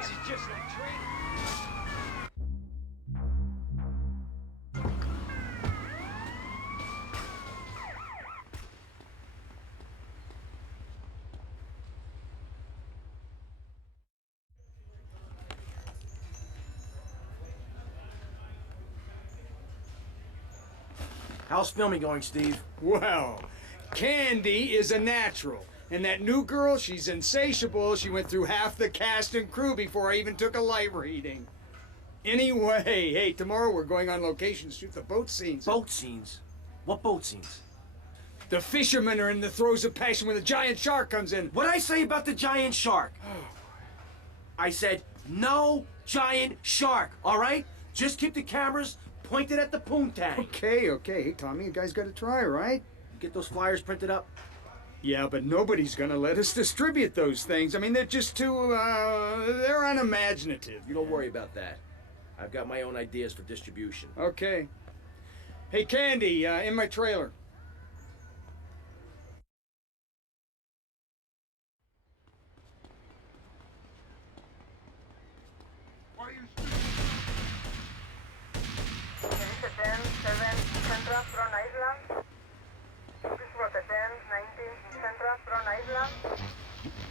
This is just like training. How's filming going, Steve? Well, Candy is a natural. And that new girl, she's insatiable. She went through half the cast and crew before I even took a light reading. Anyway, hey, tomorrow we're going on location to shoot the boat scenes. Boat scenes? What boat scenes? The fishermen are in the throes of passion when the giant shark comes in. What'd I say about the giant shark? I said, no giant shark, all right? Just keep the cameras pointed at the poontang. Okay. Hey, Tommy, you guys gotta try, right? Get those flyers printed up? Yeah, but nobody's gonna let us distribute those things. I mean, they're just too, they're unimaginative. You don't worry about that. I've got my own ideas for distribution. Okay. Hey, Candy, in my trailer. Central from Island. This was the 10-19 Central from Island. I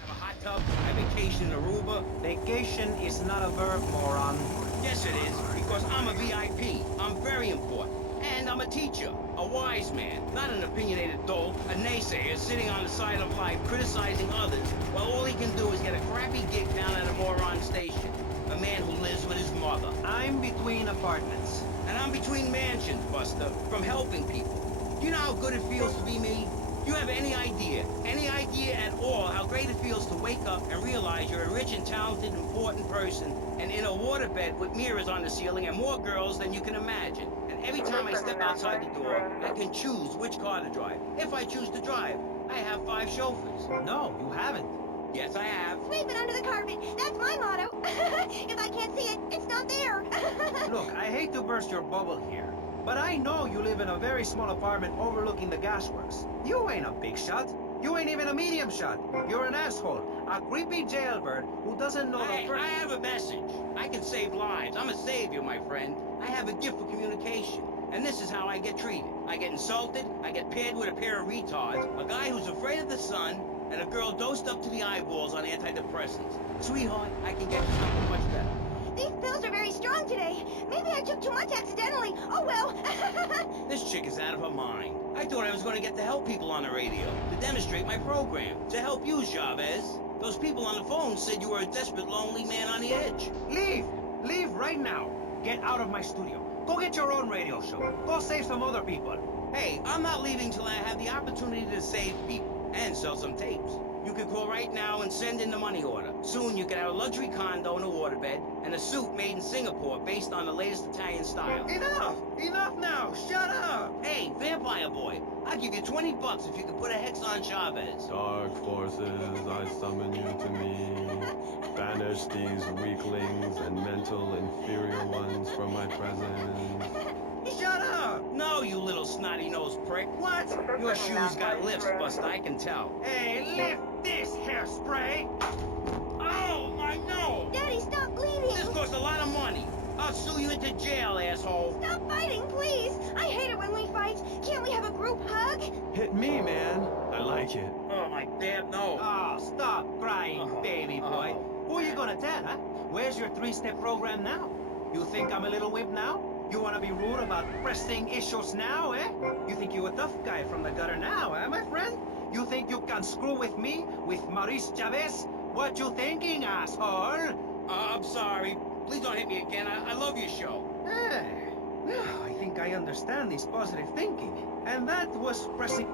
have a hot tub. I vacation in Aruba. Vacation is not a verb, moron. Yes, it is, because I'm a VIP. I'm very important. And I'm a teacher, a wise man, not an opinionated dolt, a naysayer sitting on the side of life criticizing others, while all he can do is get a crappy gig down at a moron station. A man who lives with his mother. I'm between apartments. And I'm between mansions, Buster, from helping people. Do you know how good it feels to be me? Do you have any idea at all how great it feels to wake up and realize you're a rich and talented, important person, and in a waterbed with mirrors on the ceiling and more girls than you can imagine. And every time I step outside the door, I can choose which car to drive. If I choose to drive, I have 5 chauffeurs. No, you haven't. Yes, I have. Sweep it under the carpet. That's my motto. If I can't see it, it's not there. Look, I hate to burst your bubble here, but I know you live in a very small apartment overlooking the gasworks. You ain't a big shot. You ain't even a medium shot. You're an asshole, a creepy jailbird who doesn't know the I have a message. I can save lives. I'm a savior, my friend. I have a gift for communication. And this is how I get treated. I get insulted, I get paired with a pair of retards, a guy who's afraid of the sun, and a girl dosed up to the eyeballs on antidepressants. Sweetheart, I can get you something much better. These pills are very strong today. Maybe I took too much accidentally. Oh, well. This chick is out of her mind. I thought I was going to get to help people on the radio, to demonstrate my program, to help you, Chavez. Those people on the phone said you were a desperate, lonely man on the edge. Leave! Leave right now. Get out of my studio. Go get your own radio show. Go save some other people. Hey, I'm not leaving till I have the opportunity to save people and sell some tapes. You can call right now and send in the money order. Soon you can have a luxury condo in a waterbed and a suit made in Singapore based on the latest Italian style. Enough! Enough now! Shut up! Hey, vampire boy, I'll give you $20 if you can put a hex on Chavez. Dark forces, I summon you to me. Banish these weaklings and mental inferior ones from my presence. Shut up! No, you little snotty-nosed prick. What? Your shoes got lifts, Buster, I can tell. Hey, lift this hairspray! Oh, my nose! Daddy, stop bleeding. This costs a lot of money. I'll sue you into jail, asshole. Stop fighting, please. I hate it when we fight. Can't we have a group hug? Hit me, man. I like it. Oh, my damn nose. Oh, stop crying, baby boy. Who are you gonna tell, huh? Where's your 3-step program now? You think I'm a little wimp now? You wanna be rude about pressing issues now, eh? You think you a tough guy from the gutter now, eh, my friend? You think you can screw with me, with Maurice Chavez? What you thinking, asshole? I'm sorry. Please don't hit me again. I love your show. I think I understand this positive thinking. And that was pressing...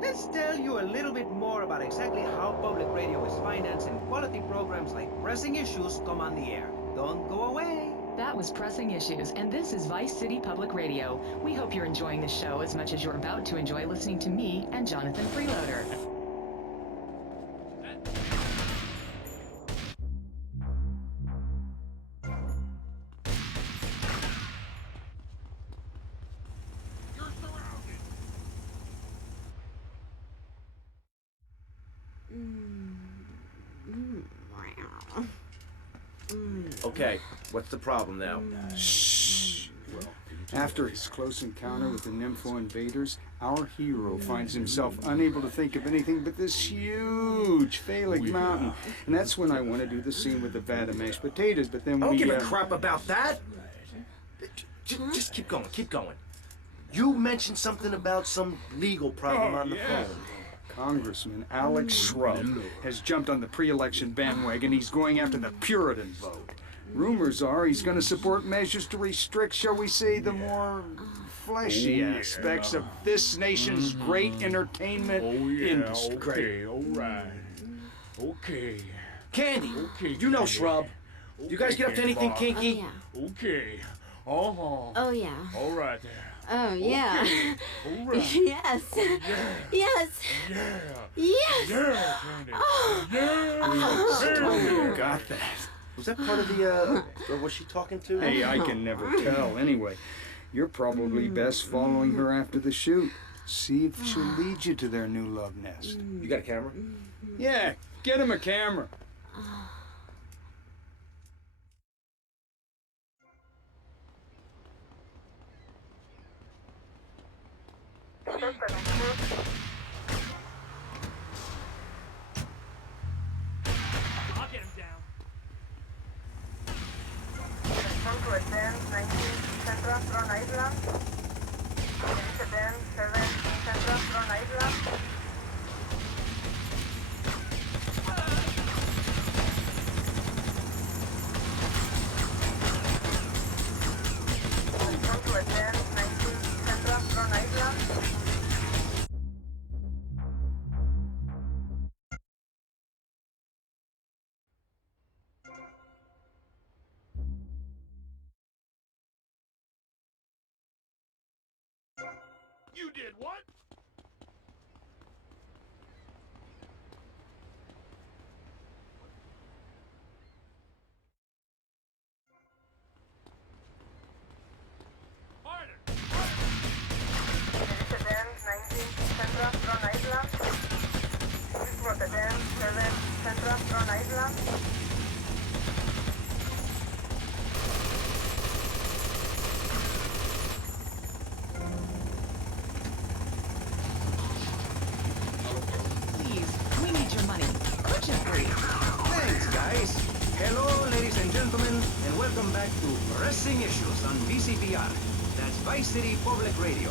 Let's tell you a little bit more about exactly how public radio is financed and quality programs like Pressing Issues come on the air. Don't go away. That was Pressing Issues, and this is Vice City Public Radio. We hope you're enjoying the show as much as you're about to enjoy listening to me and Jonathan Freeloader. Okay, what's the problem now? Shh. After his close encounter with the Nympho invaders, our hero finds himself unable to think of anything but this huge phallic mountain. And that's when I want to do the scene with the vat of mashed potatoes, but then I don't we... give a crap about that. Just keep going, keep going. You mentioned something about some legal problem on the phone. Congressman Alex Shrub has jumped on the pre-election bandwagon. He's going after the Puritan vote. Rumors are he's going to support measures to restrict, shall we say, the more fleshy aspects of this nation's great entertainment industry. Okay, all right. Okay. Candy, you know Shrub. You guys get up to anything kinky? Okay. Uh-huh. Oh, yeah. All right there. Oh, yeah. Okay. All right. Yes. Yeah. Yes. Yeah. Yes. Yeah, Candy. Oh. Yeah. You got that. Was that part of the, was she talking to? Hey, I can never tell. Anyway, you're probably best following her after the shoot. See if she'll lead you to their new love nest. You got a camera? Yeah, get him a camera. I'll get him down. Attention to attend 19 Central from Island. Please attend 7 Central from Island. Attention to attend 19 Central from Island. You did what? Harder! Please attend 19 Central from Island. Please attend 7 Central from Island. Please, we need your money. Urgently. Thanks, guys. Hello, ladies and gentlemen, and welcome back to Pressing Issues on VCPR. That's Vice City Public Radio.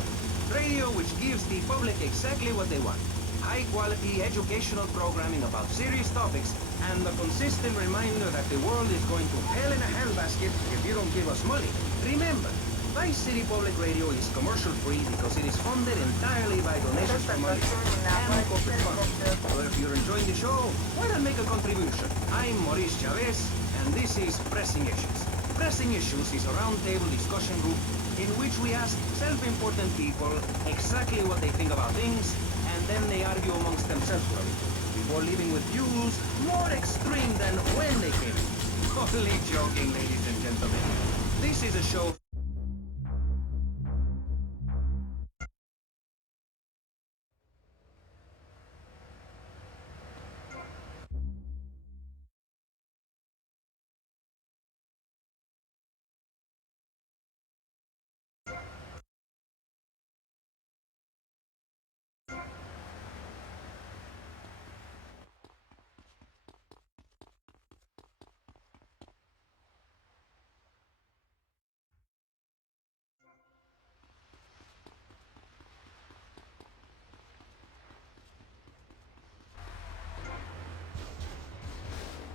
Radio which gives the public exactly what they want. High-quality educational programming about serious topics and the consistent reminder that the world is going to hell in a handbasket if you don't give us money. Remember, Vice City Public Radio is commercial-free because it is funded entirely by donations from our listeners and corporate funds. So if you're enjoying the show, why not make a contribution? I'm Maurice Chavez, and this is Pressing Issues. Pressing Issues is a roundtable discussion group in which we ask self-important people exactly what they think about things, and then they argue amongst themselves for a bit, before leaving with views more extreme than when they came in. Only joking, ladies and gentlemen. This is a show...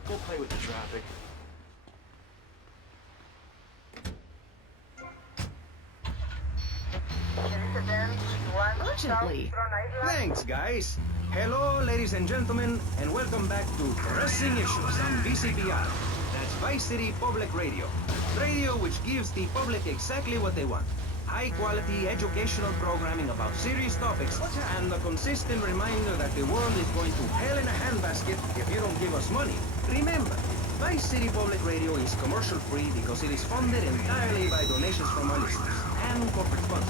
Go play with the traffic. Please attend 1 Urgently. South from Island. Thanks, guys. Hello, ladies and gentlemen, and welcome back to Pressing Issues on VCPR. That's Vice City Public Radio. Radio which gives the public exactly what they want. High-quality educational programming about serious topics and a consistent reminder that the world is going to hell in a handbasket if you don't give us money. Remember, Vice City Public Radio is commercial-free because it is funded entirely by donations from our listeners and corporate funds.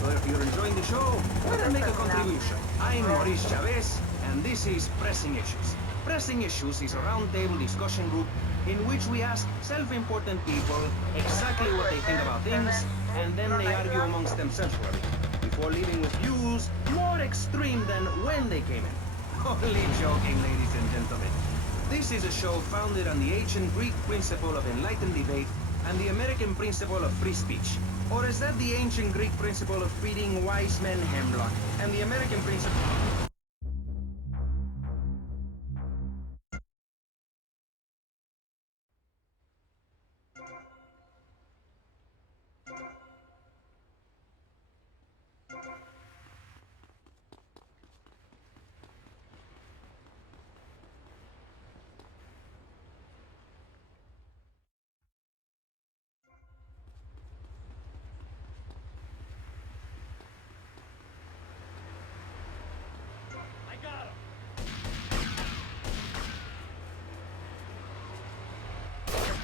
So if you're enjoying the show, why not make a contribution? I'm Maurice Chavez, and this is Pressing Issues. Pressing Issues is a roundtable discussion group in which we ask self-important people exactly what they think about things, and then they argue amongst themselves for a bit, before leaving with views more extreme than when they came in. Only joking, ladies and gentlemen. This is a show founded on the ancient Greek principle of enlightened debate and the American principle of free speech. Or is that the ancient Greek principle of feeding wise men hemlock and the American principle...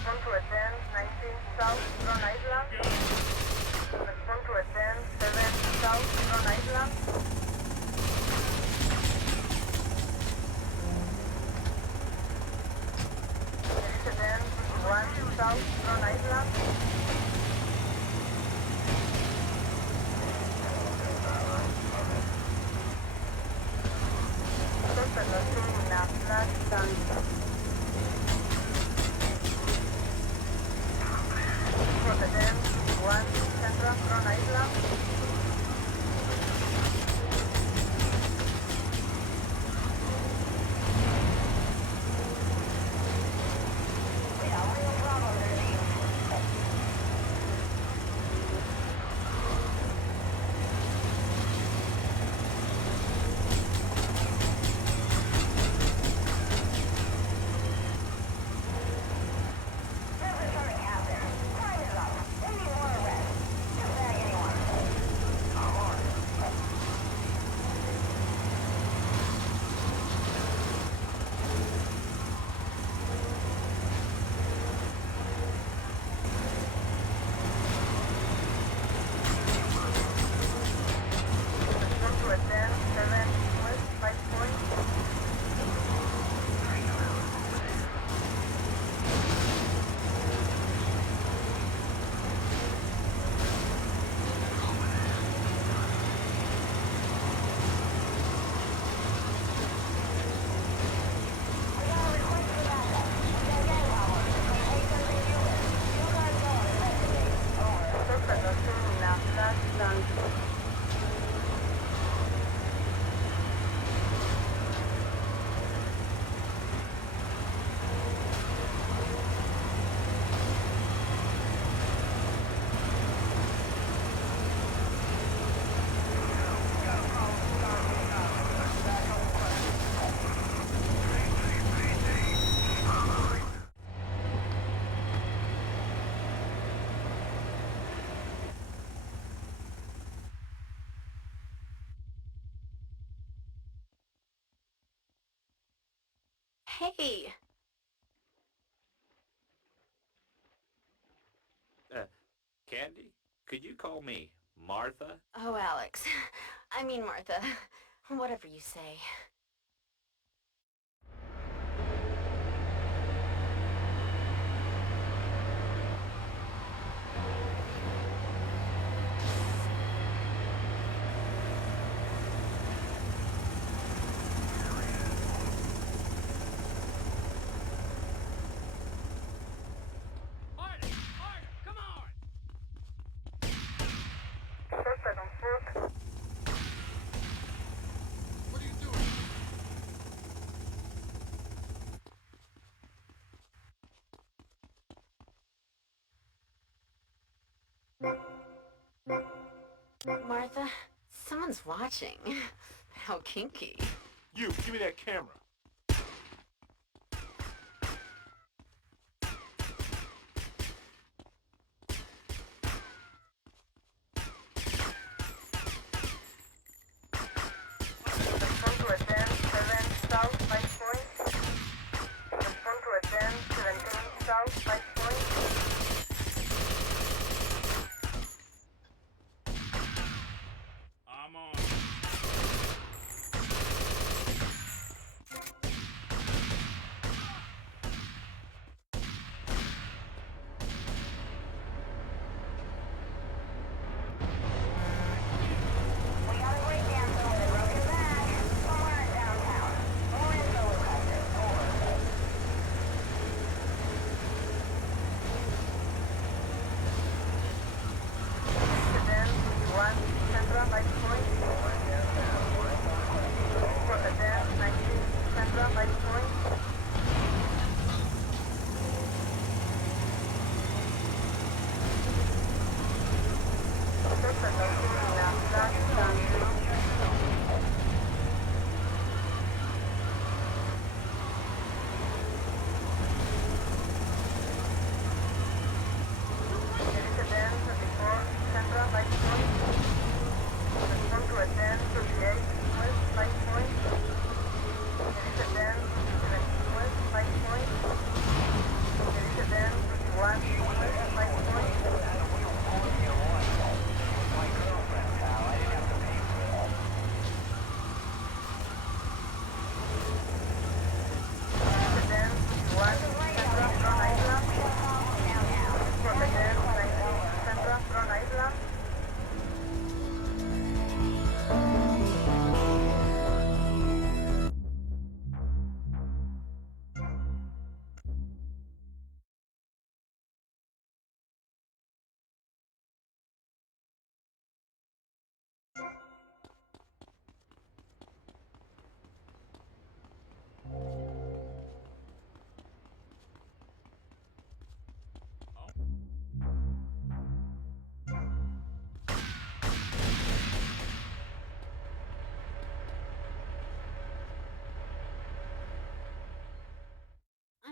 Respond to attend 19 South Long Island. Respond to attend 7 South Long Island. Please attend 1 South Long Island. Sospechoso na Flash Dance. Attend 1 Central Long Island. Hey! Candy, could you call me Martha? Oh, Alex. I mean Martha. Whatever you say. Martha, someone's watching. How kinky. You, give me that camera. Respond to attend 7 South 5 Point. Respond to attend 17 South 5 Point. I'm on.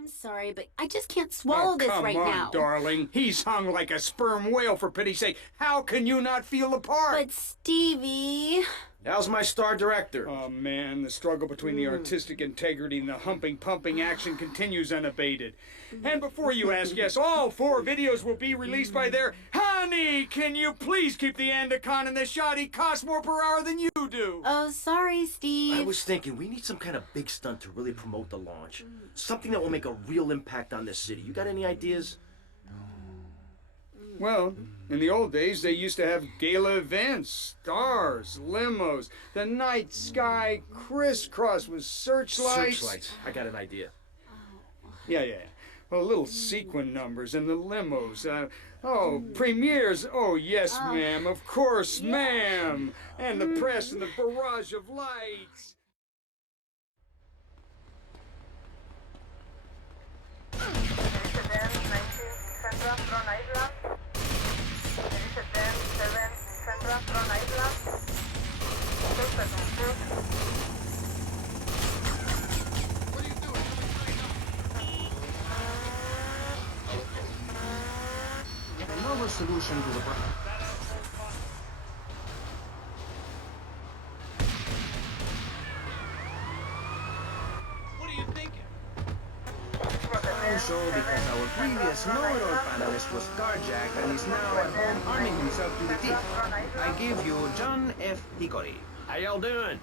I'm sorry, but I just can't swallow this right Come now. on, darling. He's hung like a sperm whale, for pity's sake. How can you not feel the part? But Stevie... How's my star director? Oh, man, the struggle between the artistic integrity and the humping, pumping action continues unabated. And before you ask, yes, all 4 videos will be released by their... Honey, can you please keep the Andacon in the shot? He costs more per hour than you do. Oh, sorry, Steve. I was thinking we need some kind of big stunt to really promote the launch. Something that will make a real impact on this city. You got any ideas? Well, in the old days, they used to have gala events, stars, limos, the night sky crisscross with searchlights. Searchlights. I got an idea. Yeah. Well, little sequin numbers and the limos. Premieres. Oh, yes, ma'am. Of course, ma'am. And the press and the barrage of lights. Central from Island. There is a 10-7 Central from Island. What are you doing? A novel solution to the problem. What are you thinking? So because our previous know-it-all panelist was carjacked and is now at home arming himself to the teeth. I give you John F. Hickory. How y'all doing?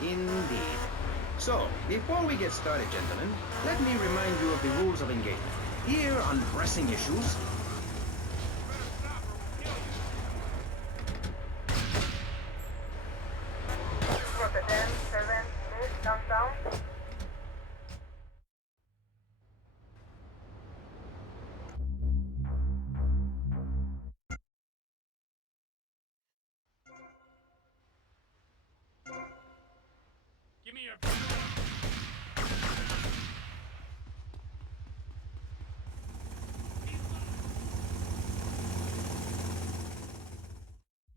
Indeed. So, before we get started, gentlemen, let me remind you of the rules of engagement. Here on pressing issues, downtown. Give me your...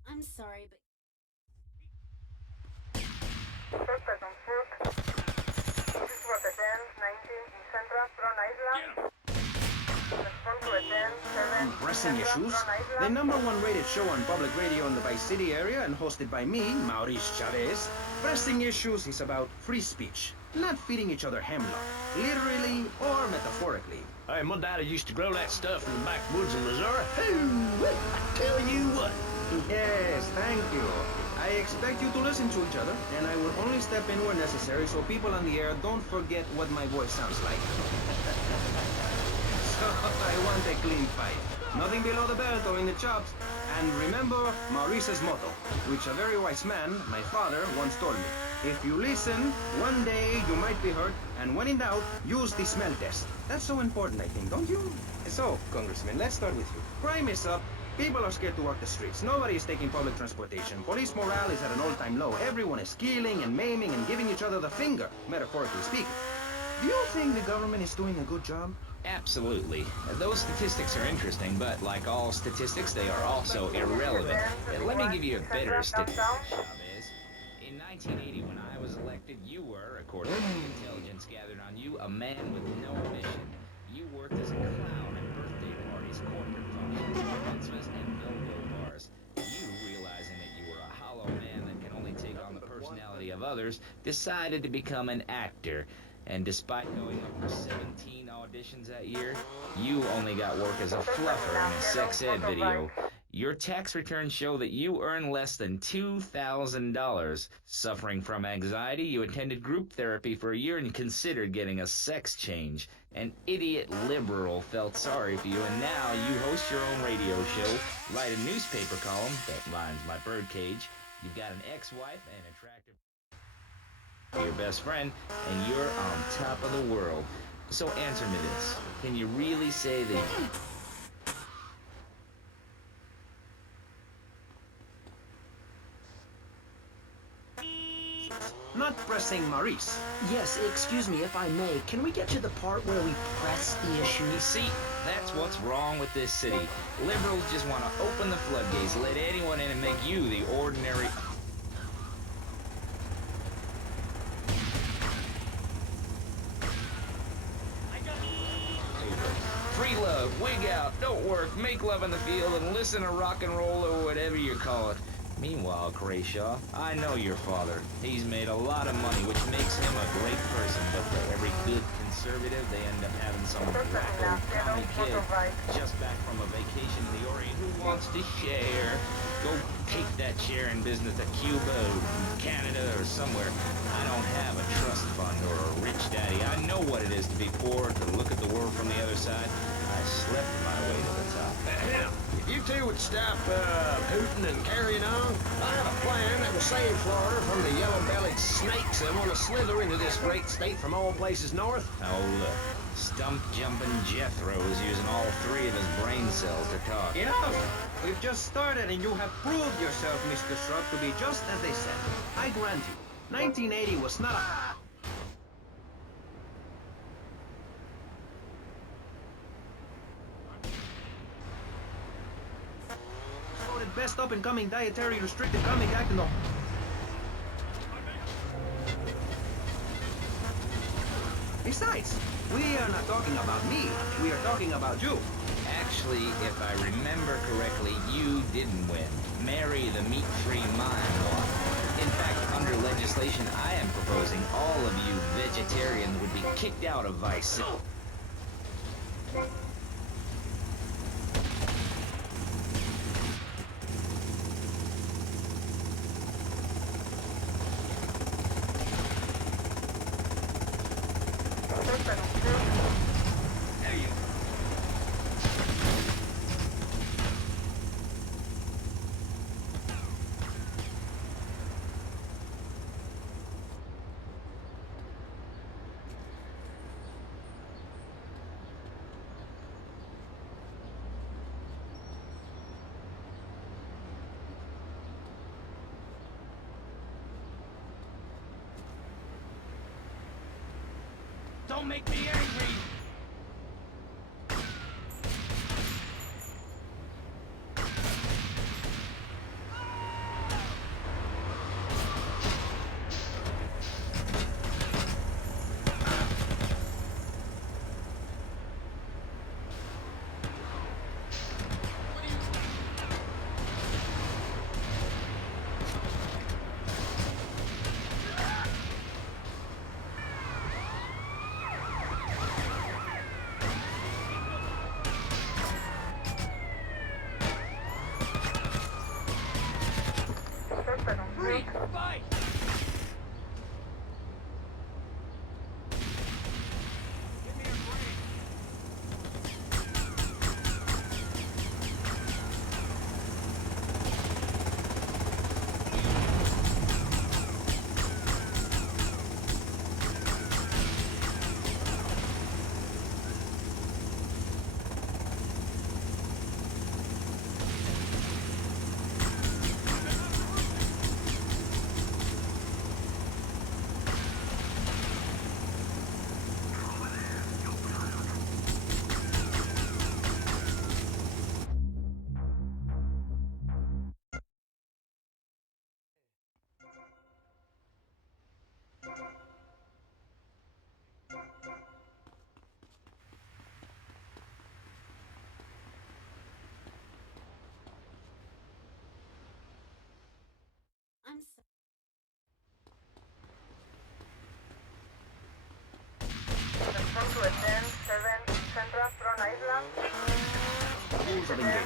I'm sorry, but... Suspect on foot. This is what the 10-19 in Central from Island. Respond to a 10-7 pressing issues, the #1 rated show on public radio in the Vice City area and hosted by me, Maurice Chavez. Pressing issues is about free speech, not feeding each other hemlock, literally or metaphorically. Hey, my daddy used to grow that stuff in the backwoods of Missouri. Ooh, I tell you what. Yes, thank you. I expect you to listen to each other, and I will only step in where necessary so people on the air don't forget what my voice sounds like. So I want a clean fight. Nothing below the belt or in the chops. And remember Maurice's motto, which a very wise man, my father, once told me. If you listen, one day you might be hurt, and when in doubt, use the smell test. That's so important, I think, don't you? So, Congressman, let's start with you. Crime is up. People are scared to walk the streets. Nobody is taking public transportation. Police morale is at an all-time low. Everyone is killing and maiming and giving each other the finger, metaphorically speaking. Do you think the government is doing a good job? Absolutely. Those statistics are interesting, but like all statistics, they are also irrelevant. Let me give you a better statistic, Chavez. In 1980, when I was elected, you were, according to the intelligence gathered on you, a man with no mission. You worked as a clown at birthday parties, corporate functions, mitzvahs, and no-go bars. You, realizing that you were a hollow man that can only take on the personality of others, decided to become an actor. And despite going up for 17 auditions that year, you only got work as a fluffer in a sex ed video. Your tax returns show that you earn less than $2,000. Suffering from anxiety, you attended group therapy for a year and considered getting a sex change. An idiot liberal felt sorry for you, and now you host your own radio show, write a newspaper column that lines my birdcage. You've got an ex-wife and attractive... your best friend, and you're on top of the world. So answer me this. Can you really say that... Not pressing Maurice. Yes, excuse me, if I may. Can we get to the part where we press the issue? You see, that's what's wrong with this city. Liberals just want to open the floodgates, let anyone in and make you the ordinary... work, make love in the field, and listen to rock and roll or whatever you call it. Meanwhile, Crayshaw, I know your father. He's made a lot of money, which makes him a great person, but for every good conservative, they end up having some wacko commie kid just back from a vacation in the Orient who wants to share. Go take that sharing business to Cuba or Canada or somewhere. I don't have a trust fund or a rich daddy. I know what it is to be poor, to look at the world from the other side. I slept my way to the top. Now, if you two would stop hooting and carrying on, I have a plan that will save Florida from the yellow-bellied snakes that want to slither into this great state from all places north. Oh, look. Stump-jumping Jethro is using all 3 of his brain cells to talk. Enough! We've just started and you have proved yourself, Mr. Shrub, to be just as they said. I grant you, 1980 was not a... voted best up-and-coming dietary restricted comic act in the... Besides, we are not talking about me, we are talking about you. Actually, if I remember correctly, you didn't win. Marry the meat-free mime won. In fact, under legislation I am proposing, all of you vegetarians would be kicked out of Vice City. Don't make me angry! Fight! I'm so... Rules of engagement.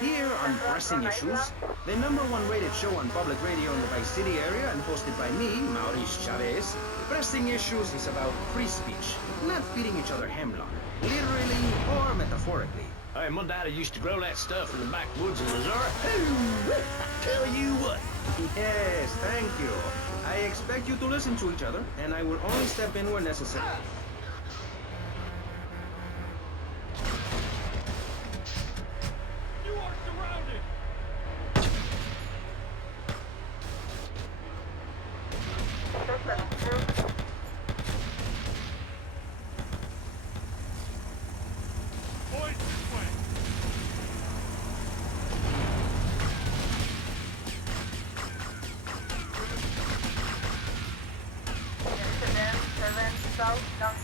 Here on Pressing Issues, the #1 rated show on public radio in the Vice City area and hosted by me, Maurice Chavez. Pressing Issues is about free speech, not feeding each other hemlock, literally or metaphorically. Hey, my daddy used to grow that stuff in the backwoods of Missouri. Tell you what. Yes, thank you. I expect you to listen to each other, and I will only step in where necessary. You are surrounded! Boys, this way! South, down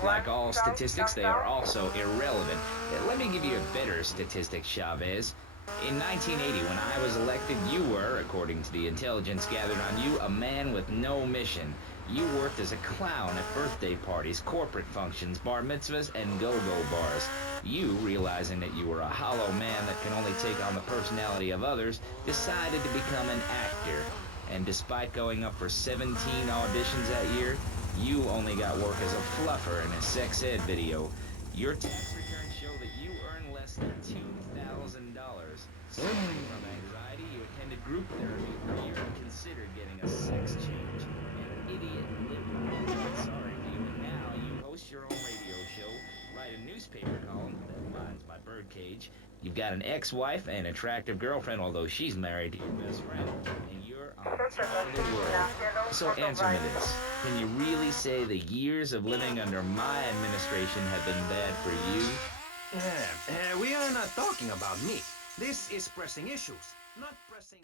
but like all statistics, they are also irrelevant. Let me give you a better statistic, Chavez. In 1980, when I was elected, you were, according to the intelligence gathered on you, a man with no mission. You worked as a clown at birthday parties, corporate functions, bar mitzvahs, and go-go bars. You, realizing that you were a hollow man that can only take on the personality of others, decided to become an actor. And despite going up for 17 auditions that year, you only got work as a fluffer in a sex ed video. Your tax returns show that you earn less than $2,000. Suffering from anxiety, you attended group therapy for a year and considered getting a sex change. An idiot liberal. Sorry for you, but now you host your own radio show, write a newspaper column that lines my birdcage. You've got an ex-wife and attractive girlfriend, although she's married to your best friend, and you're on top of the world. So answer me this. Can you really say the years of living under my administration have been bad for you? We are not talking about me. This is pressing issues, not pressing...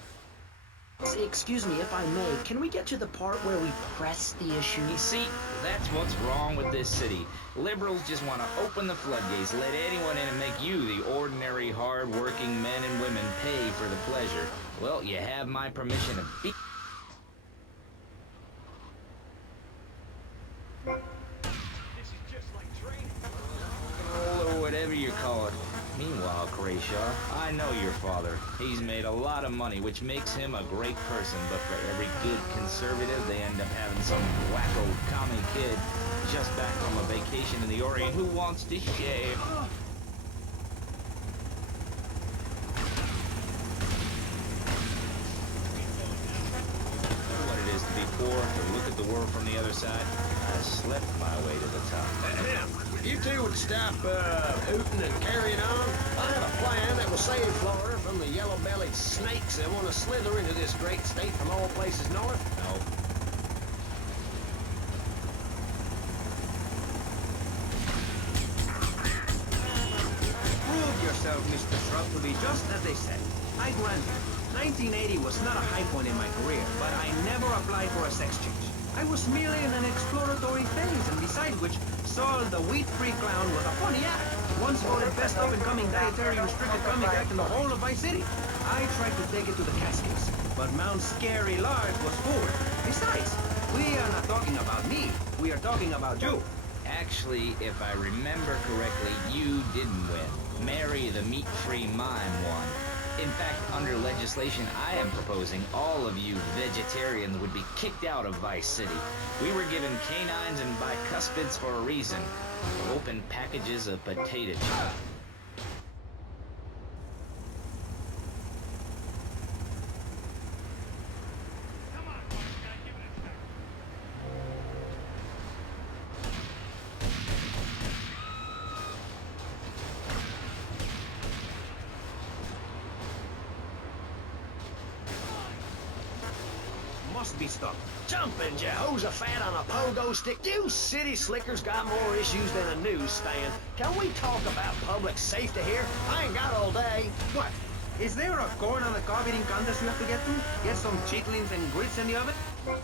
Excuse me, if I may, can we get to the part where we press the issue? You see, that's what's wrong with this city. Liberals just want to open the floodgates, let anyone in and make you, the ordinary, hard-working men and women, pay for the pleasure. Well, you have my permission to be... This is just like training. Or whatever you call it. Meanwhile, Krayshaw, I know your father. He's made a lot of money, which makes him a great person, but for every good conservative, they end up having some wacko commie kid just back from a vacation in the Orient who wants to shave. What it is to be poor, to look at the world from the other side. I slept my way to the top. If you two would stop hooting and carrying on, I have a plan that will save Florida from the yellow-bellied snakes that want to slither into this great state from all places north. No. Prove yourself, Mr. Shrub, to be just as they said. I grant you, 1980 was not a high point in my career, but I never applied for a sex change. I was merely in an exploratory phase, and besides which, Saul the wheat-free clown was a funny act. Once voted best up-and-coming dietary restricted comic act in the whole of Vice City. I tried to take it to the Cascades, but Mount Scary Large was forward. Besides, we are not talking about me. We are talking about you. Actually, if I remember correctly, you didn't win. Mary the meat-free mime won. In fact, under legislation I am proposing, all of you vegetarians would be kicked out of Vice City. We were given canines and bicuspids for a reason. Open packages of potato chips. Must be stopped. Jumping Jehoshaphat on a pogo stick. You city slickers got more issues than a newsstand. Can we talk about public safety here? I ain't got all day. What? Is there a corn on the cob eating contest you have to get to? Get some chitlins and grits in the oven? Right.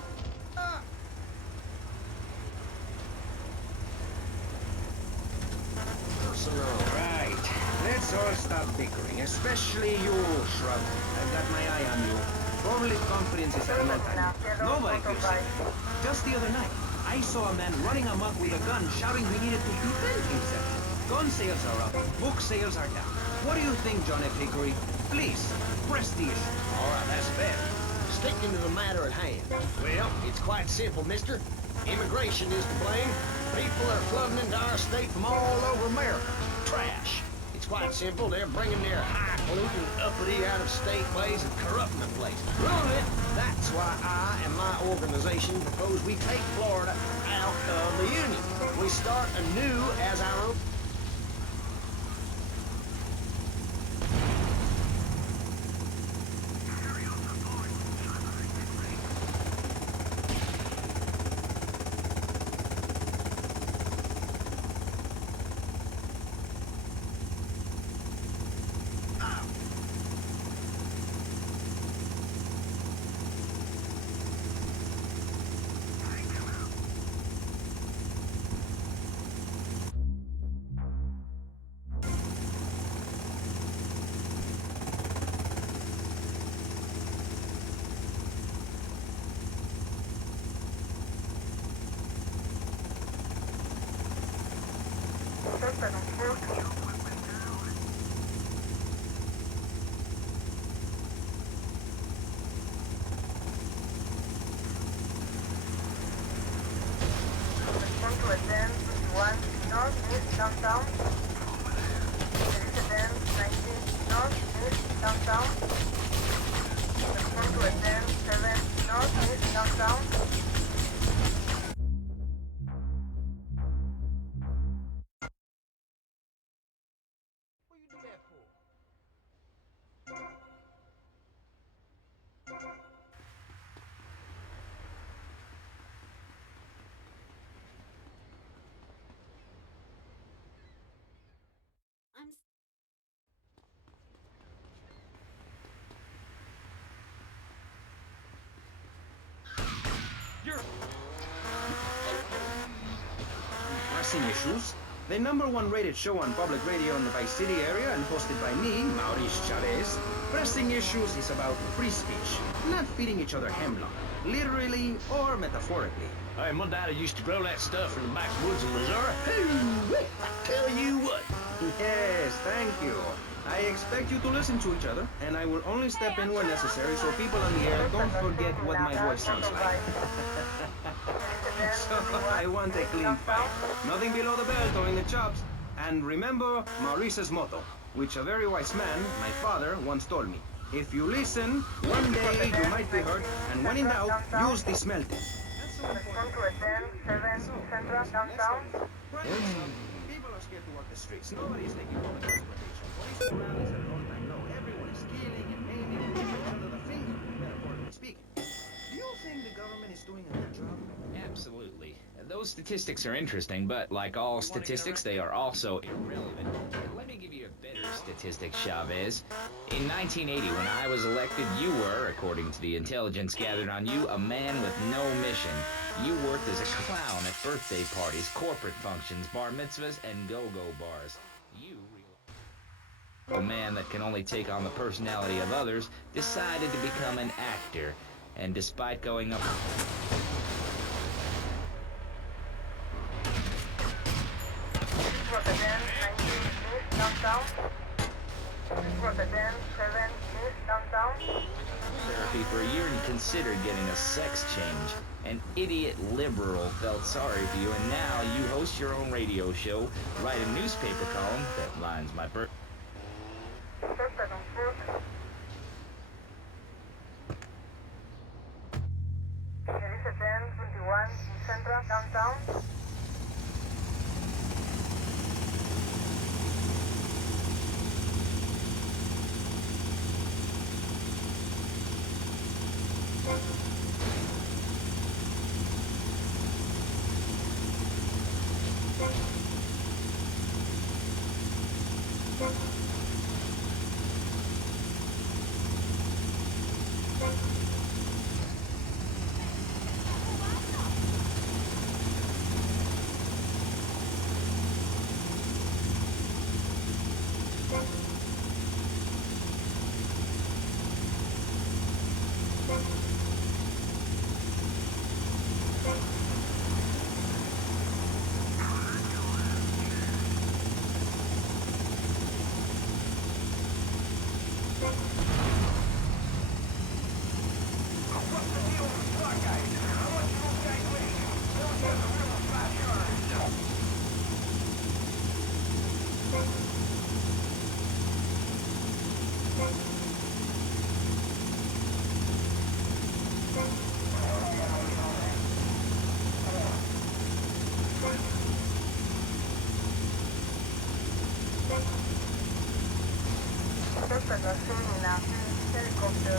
Let's all stop bickering, especially you, Shrub. I've got my eye on you. Public confidence is at an all-time. Nobody feels safe. Just the other night, I saw a man running amok with a gun, shouting he needed to defend himself. Gun sales are up, book sales are down. What do you think, John F. Hickory? Please, press the issue. All right, that's fair. Sticking to the matter at hand. Well, it's quite simple, mister. Immigration is to blame. People are flooding into our state from all over America. Trash. It's quite simple. They're bringing their high-polluting, uppity, out-of-state ways and corrupting the place. Ruin it. That's why I and my organization propose we take Florida out of the Union. We start anew as our own... Suspect on foot. Respond to a 1021 northeast downtown. There is a 1019 northeast downtown. Respond to a 107 northeast downtown. What you do that for? I'm Pressing issues. The #1 rated show on public radio in the Vice City area and hosted by me, Maurice Chavez. Pressing issues is about free speech, not feeding each other hemlock, literally or metaphorically. Hey, my daddy used to grow that stuff in the backwoods of Missouri. Hoo-wee! I tell you what. Yes, thank you. I expect you to listen to each other, and I will only step in when necessary so people on the air don't forget what my voice sounds like. So I want a clean fight. Nothing below the belt or in the chops. And remember Maurice's motto, which a very wise man, my father, once told me. If you listen, one day you might be hurt, and when in doubt, use the smell test. Respond to a 10-7 Central downtown. People are scared to walk the streets. Nobody is taking public transportation. Police morale is at an all-time low. Everyone is killing and maiming and giving each other the finger, metaphorically speaking. Do you think the government is doing a good job? Absolutely. Those statistics are interesting, but like all statistics, they are also irrelevant. Let me give you a better statistic, Chavez. In 1980, when I was elected, you were, according to the intelligence gathered on you, a man with no mission. You worked as a clown at birthday parties, corporate functions, bar mitzvahs, and go-go bars. You a man that can only take on the personality of others, decided to become an actor. And despite going up... Rotterdam 19 East downtown. Rotterdam 7 East downtown. therapy for a year and considered getting a sex change. An idiot liberal felt sorry for you, and now you host your own radio show, write a newspaper column that lines my birth. Suspect on foot. There is a 1021 Central downtown. Suspect was seen in a helicopter.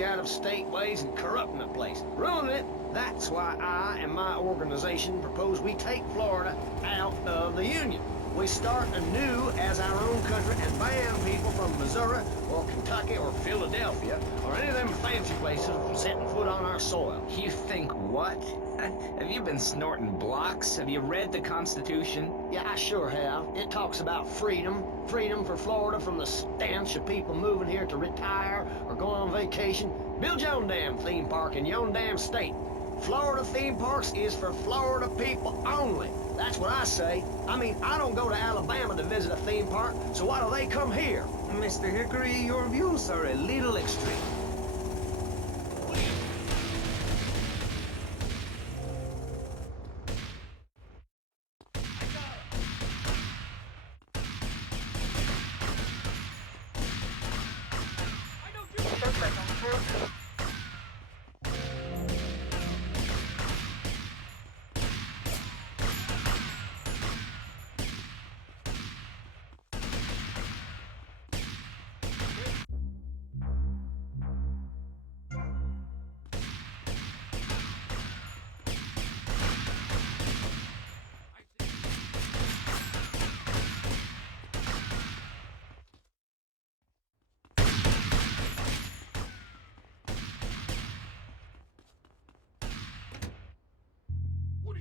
greedy, out-of-state ways and corrupting the place, ruining it. That's why I and my organization propose we take Florida out of the Union. We start anew as our own country and ban people from Missouri or Kentucky or Philadelphia or any of them fancy places from setting foot on our soil. You think what? Have you been snorting blocks? Have you read the Constitution? Yeah, I sure have. It talks about freedom. Freedom for Florida from the stench of people moving here to retire or go on vacation. Build your own damn theme park in your own damn state. Florida theme parks is for Florida people only. That's what I say. I mean, I don't go to Alabama to visit a theme park, so why do they come here? Mr. Hickory, your views are a little extreme.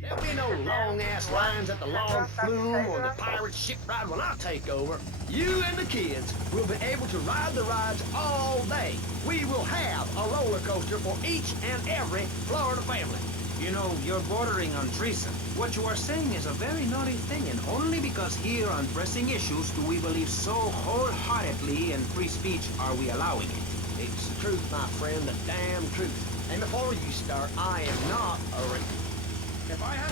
There'll be no long-ass lines at the log flume or the pirate shipwright when I take over. You and the kids will be able to ride the rides all day. We will have a roller coaster for each and every Florida family. You know, you're bordering on treason. What you are saying is a very naughty thing, and only because here on pressing issues do we believe so wholeheartedly in free speech are we allowing it. It's the truth, my friend, the damn truth. And before you start, I am not a If I had...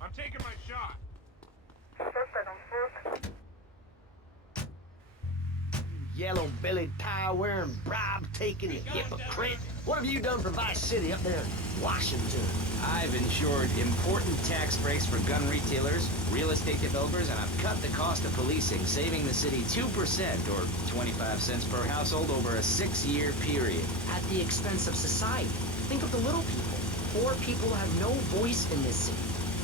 I'm taking my shot. Yellow-bellied, tie-wearing, bribe-taking hypocrite. What have you done for Vice City up there in Washington? I've ensured important tax breaks for gun retailers, real estate developers, and I've cut the cost of policing, saving the city 2% or 25 cents per household over a 6-year period. At the expense of society. Think of the little people. Poor people have no voice in this city.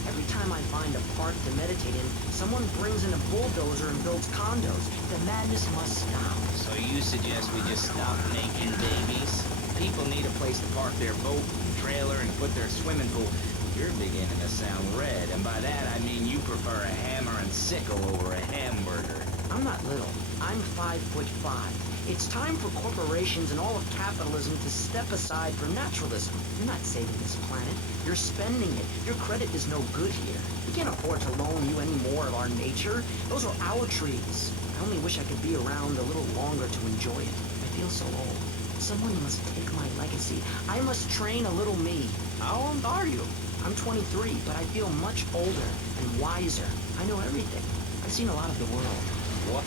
Every time I find a park to meditate in, someone brings in a bulldozer and builds condos. The madness must stop. So you suggest we just stop making babies? People need a place to park their boat and trailer and put their swimming pool. You're beginning to sound red, and by that I mean you prefer a hammer and sickle over a hamburger. I'm not little. I'm 5'5". It's time for corporations and all of capitalism to step aside for naturalism. You're not saving this planet. You're spending it. Your credit is no good here. We can't afford to loan you any more of our nature. Those are our trees. I only wish I could be around a little longer to enjoy it. I feel so old. Someone must take my legacy. I must train a little me. How old are you? I'm 23, but I feel much older and wiser. I know everything. I've seen a lot of the world. What?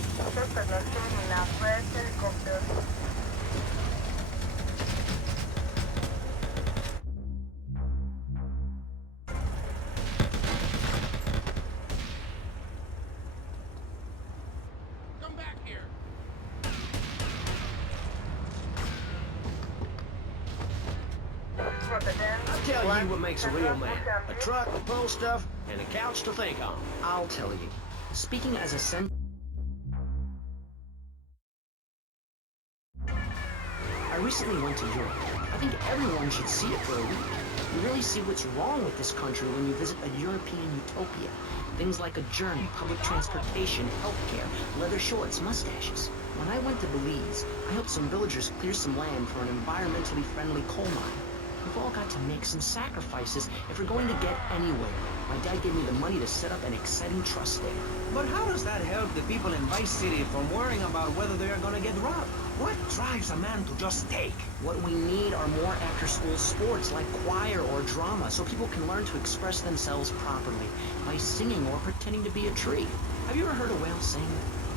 Come back here. I'll tell you what makes a real man. A truck to pull stuff and a couch to think on. I'll tell you. Speaking as a I recently went to Europe. I think everyone should see it for a week. You really see what's wrong with this country when you visit a European utopia. Things like a journey, public transportation, healthcare, leather shorts, mustaches. When I went to Belize, I helped some villagers clear some land for an environmentally friendly coal mine. We've all got to make some sacrifices if we're going to get anywhere. My dad gave me the money to set up an exciting trust there. But how does that help the people in Vice City from worrying about whether they are gonna get robbed? What drives a man to just take? What we need are more after-school sports like choir or drama so people can learn to express themselves properly by singing or pretending to be a tree. Have you ever heard a whale sing?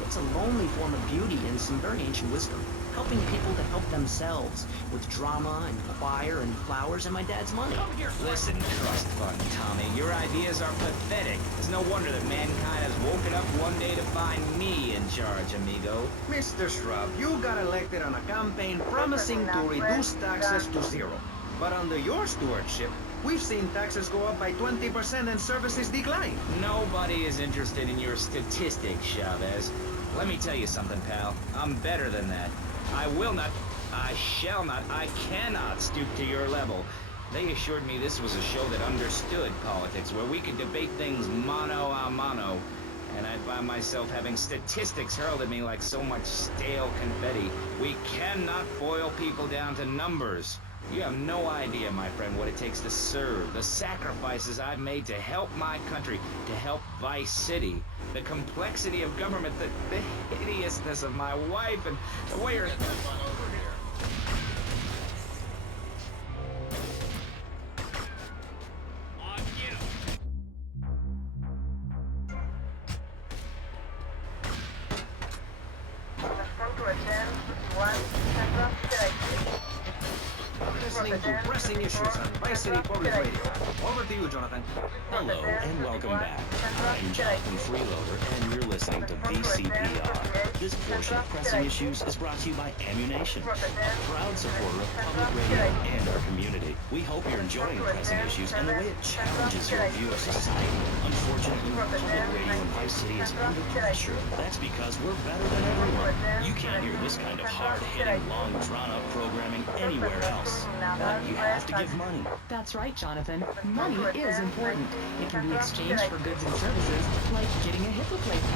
It's a lonely form of beauty and some very ancient wisdom. Helping people to help themselves with drama and choir and flowers and my dad's money. Listen, trust fund Tommy, your ideas are pathetic. It's no wonder that mankind has woken up one day to find me in charge, amigo. Mr. Shrub, you got elected on a campaign promising to reduce taxes to zero. But under your stewardship, we've seen taxes go up by 20% and services decline. Nobody is interested in your statistics, Chavez. Let me tell you something, pal. I'm better than that. I will not, I shall not, I cannot stoop to your level. They assured me this was a show that understood politics, where we could debate things mano a mano. And I find myself having statistics hurled at me like so much stale confetti. We cannot boil people down to numbers. You have no idea, my friend, what it takes to serve, the sacrifices I've made to help my country, to help Vice City, the complexity of government, the hideousness of my wife, and the way her... Listening to pressing issues on Vice City Public Radio. Over to you, Jonathan. Hello, and welcome back. I'm Jonathan Freeloader, and you're listening to VCPR. This portion of Pressing Issues is brought to you by Ammunition, a proud supporter of public radio and our community. We hope you're enjoying Pressing Issues and the way it challenges your view of society. Unfortunately, public radio in Vice City is under pressure. That's because we're better than everyone. You can't hear this kind of hard-hitting, long, drawn-up programming anywhere else. But you have to give money. That's right, Jonathan. Money is important. It can be exchanged for goods and services, like getting a hip replacement.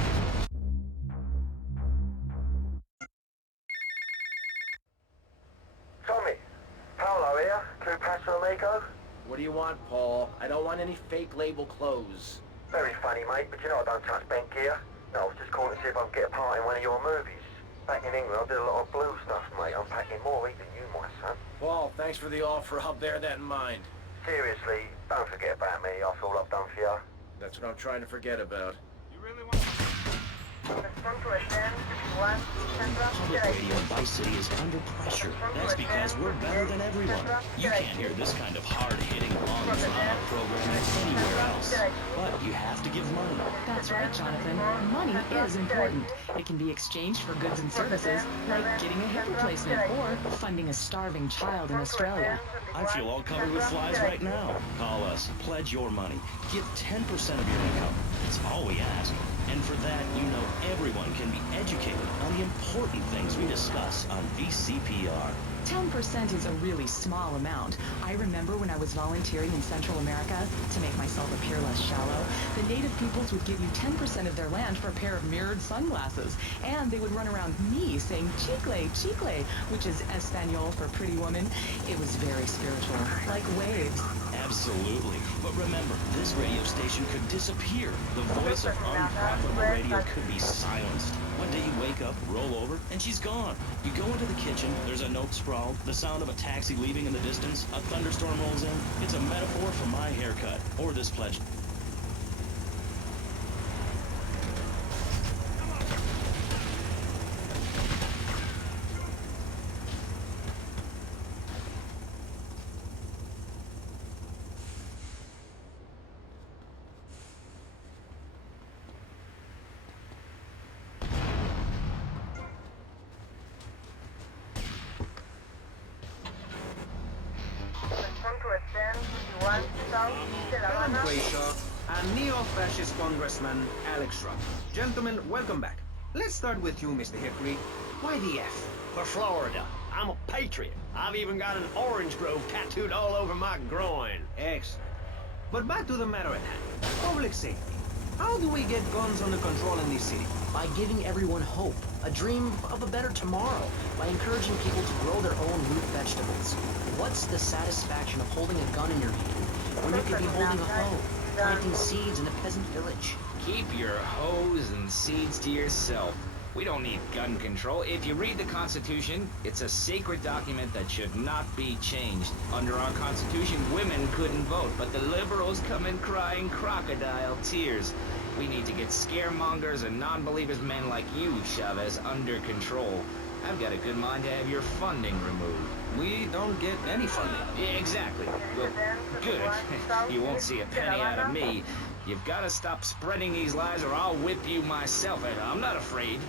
Tommy, Paolo here, True Paso Amigo. What do you want, Paul? I don't want any fake label clothes. Very funny, mate, but you know I don't touch bank gear. No, I was just calling to see if I can get a part in one of your movies. Back in England, I did a lot of blue stuff, mate. I'm packing more heat than you, my son. Paul, thanks for the offer. I'll bear that in mind. Seriously, don't forget about me after all I've done for you. That's what I'm trying to forget about. You really want... Public radio in Vice City is under pressure. That's because we're better than everyone. You can't hear this kind of hard-hitting, long, drawn-out programming anywhere else. But you have to give money. That's right, Jonathan. Money is important. It can be exchanged for goods and services, like getting a hip replacement or funding a starving child in Australia. I feel all covered with flies right now. Call us. Pledge your money. Give 10% of your income. That's all we ask. And for that, you know everyone can be educated on the important things we discuss on VCPR. 10% is a really small amount. I remember when I was volunteering in Central America, to make myself appear less shallow, the native peoples would give you 10% of their land for a pair of mirrored sunglasses. And they would run around me saying, chicle, chicle, which is Espanol for pretty woman. It was very spiritual, like waves. Absolutely. But remember, this radio station could disappear. The voice of unprofitable radio could be silenced. One day you wake up, roll over, and she's gone. You go into the kitchen, there's a note sprawled, the sound of a taxi leaving in the distance, a thunderstorm rolls in. It's a metaphor for my haircut, or this pledge. Croatia, and neo-fascist Congressman Alex Shrub. Gentlemen, welcome back. Let's start with you, Mr. Hickory. Why the F? For Florida. I'm a patriot. I've even got an orange grove tattooed all over my groin. Excellent. But back to the matter at hand. Public safety. How do we get guns under control in this city? By giving everyone hope, a dream of a better tomorrow, by encouraging people to grow their own root vegetables. What's the satisfaction of holding a gun in your hand when you could be holding a hoe, planting seeds in a peasant village? Keep your hoes and seeds to yourself. We don't need gun control. If you read the Constitution, it's a sacred document that should not be changed. Under our Constitution, women couldn't vote, but the liberals come in crying crocodile tears. We need to get scaremongers and non-believers men like you, Chavez, under control. I've got a good mind to have your funding removed. We don't get any funding. Yeah, exactly. Well, good. You won't see a penny out of me. You've got to stop spreading these lies or I'll whip you myself. I'm not afraid.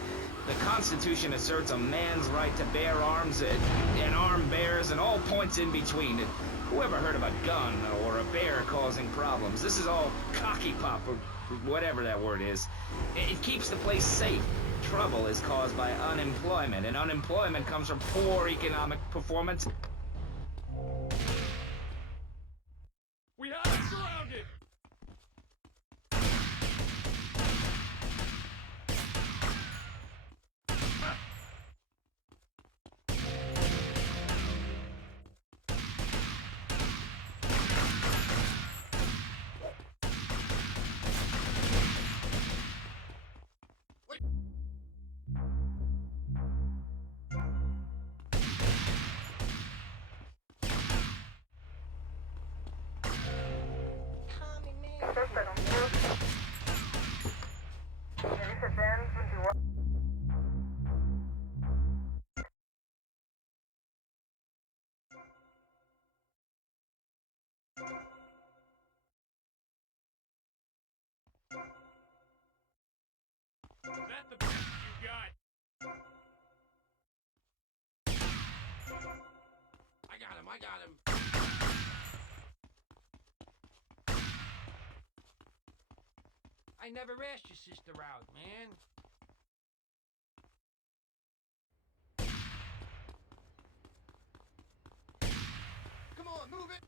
The Constitution asserts a man's right to bear arms and armed bears and all points in between. Whoever heard of a gun or a bear causing problems? This is all cocky pop or whatever that word is. It keeps the place safe. Trouble is caused by unemployment, and unemployment comes from poor economic performance. We have it surrounded! Is that the best you got? I got him. I never asked your sister out, man. Come on, move it!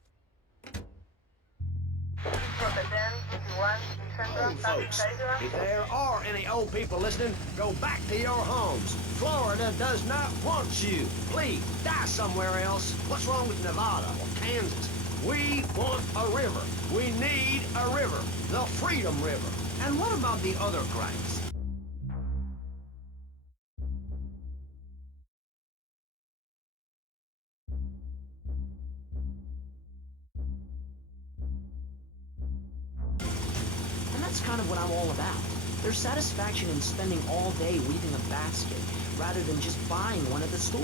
Old folks, if there are any old people listening, go back to your homes. Florida does not want you. Please, die somewhere else. What's wrong with Nevada or Kansas? We want a river. We need a river. The Freedom River. And what about the other crimes? And that's kind of what I'm all about. There's satisfaction in spending all day weaving a basket, rather than just buying one at the store.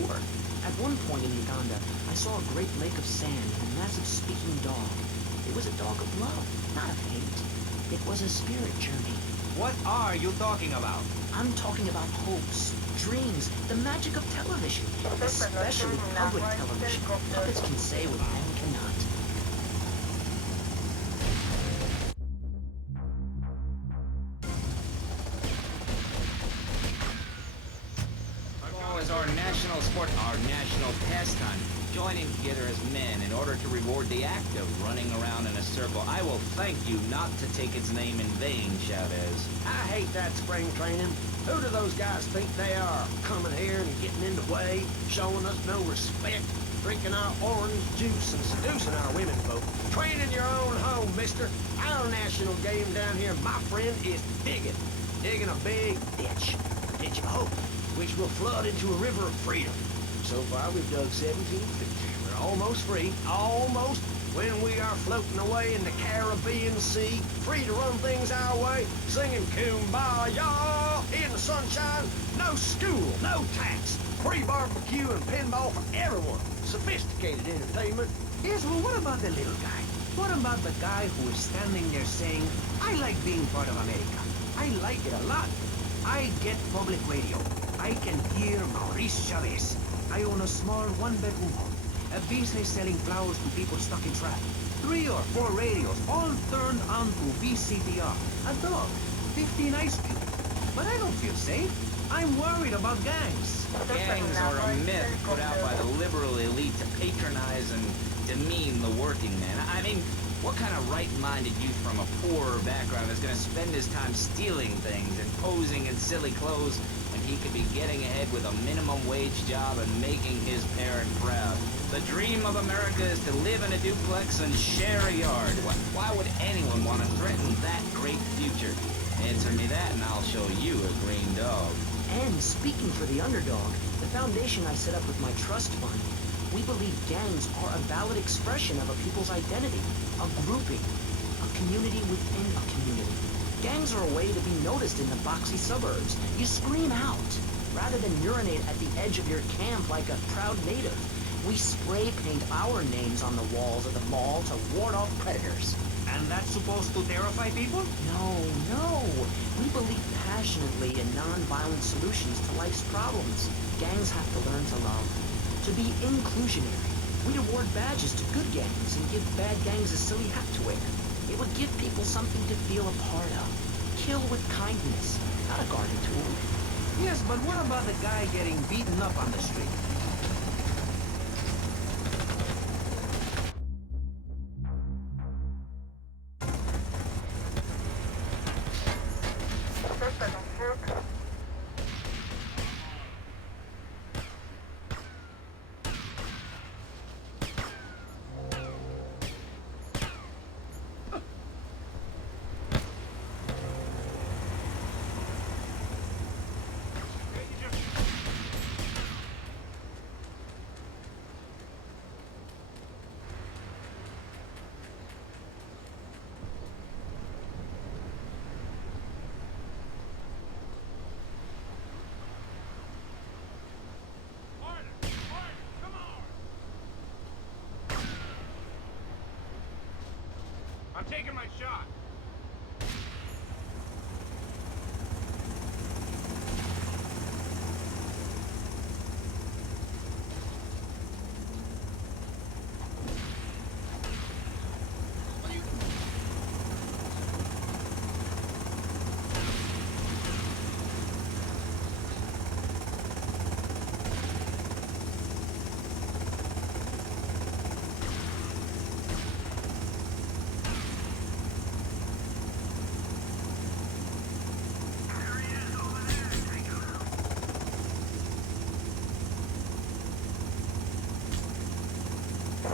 At one point in Uganda, I saw a great lake of sand and a massive speaking dog. It was a dog of love, not of hate. It was a spirit journey. What are you talking about? I'm talking about hopes, dreams, the magic of television, especially public television. Puppets can say what men cannot. Football is our national sport, our national pastime. Joining together as men in order to reward the act of running around in a circle. I will thank you not to take its name in vain, Chavez. I hate that spring training. Who do those guys think they are? Coming here and getting in the way, showing us no respect, drinking our orange juice and seducing our women folk. Train in your own home, mister. Our national game down here, my friend, is digging. Digging a big ditch. A ditch of hope, which will flood into a river of freedom. So far, we've dug 17 feet. We're almost free. Almost. When we are floating away in the Caribbean Sea, free to run things our way, singing Kumbaya in the sunshine. No school, no tax. Free barbecue and pinball for everyone. Sophisticated entertainment. Yes, well, what about the little guy? What about the guy who is standing there saying, I like being part of America. I like it a lot. I get public radio. I can hear Maurice Chavez. I own a small one-bedroom home, a business selling flowers to people stuck in traffic. 3 or 4 radios, all turned on to VCPR. A dog, 15 ice cubes. But I don't feel safe. I'm worried about gangs. Gangs are a myth put out by the liberal elite to patronize and demean the working man. I mean, what kind of right-minded youth from a poorer background is going to spend his time stealing things and posing in silly clothes when he could be getting ahead with a minimum wage job and making his parent proud? The dream of America is to live in a duplex and share a yard. Why would anyone want to threaten that great future? Answer me that and I'll show you a green dog. And speaking for the underdog, the foundation I set up with my trust fund, we believe gangs are a valid expression of a people's identity, a grouping, a community within a community. Gangs are a way to be noticed in the boxy suburbs. You scream out, rather than urinate at the edge of your camp like a proud native. We spray paint our names on the walls of the mall to ward off predators. And that's supposed to terrify people? No. We believe passionately in non-violent solutions to life's problems. Gangs have to learn to love, to be inclusionary. We'd award badges to good gangs and give bad gangs a silly hat to wear. It would give people something to feel a part of. Kill with kindness, not a garden tool. Yes, but what about the guy getting beaten up on the street? Suspect on foot. I'm taking my shot.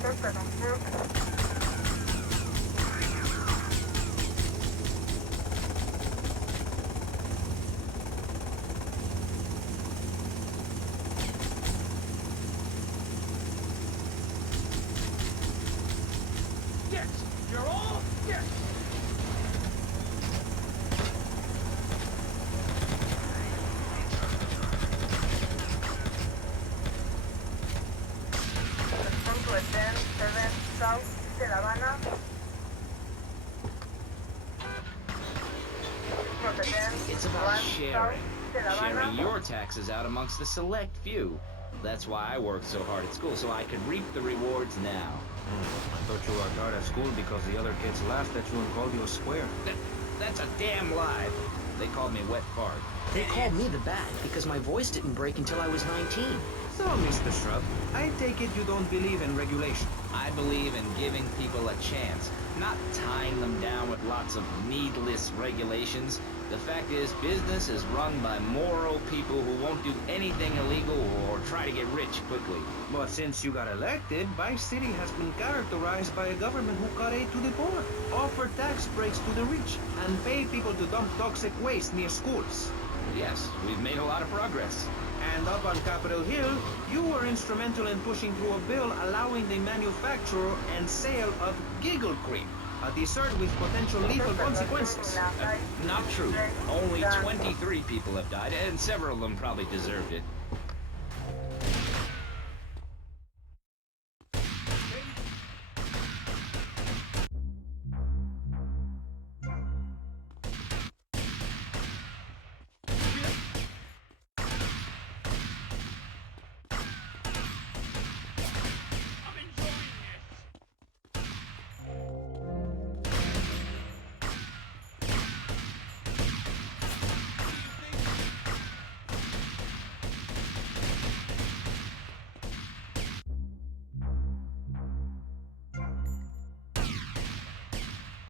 Suspect on foot. Yes! You're all? Yes! Respond to a 10-7 South de La Habana. It's about sharing. Sharing your taxes out amongst the select few. That's why I worked so hard at school, so I could reap the rewards now. I thought you worked hard at school because the other kids laughed at you and called you a square. That's a damn lie. They called me wet fart. They called me the bat because my voice didn't break until I was 19. So, Mr. Shrub, I take it you don't believe in regulation. I believe in giving people a chance, not tying them down with lots of needless regulations. The fact is, business is run by moral people who won't do anything illegal or try to get rich quickly. But since you got elected, Vice City has been characterized by a government who cut aid to the poor, offer tax breaks to the rich, and pay people to dump toxic waste near schools. Yes, we've made a lot of progress. And up on Capitol Hill, you were instrumental in pushing through a bill allowing the manufacture and sale of giggle cream, a dessert with potential lethal consequences. Not true. Only 23 people have died, and several of them probably deserved it.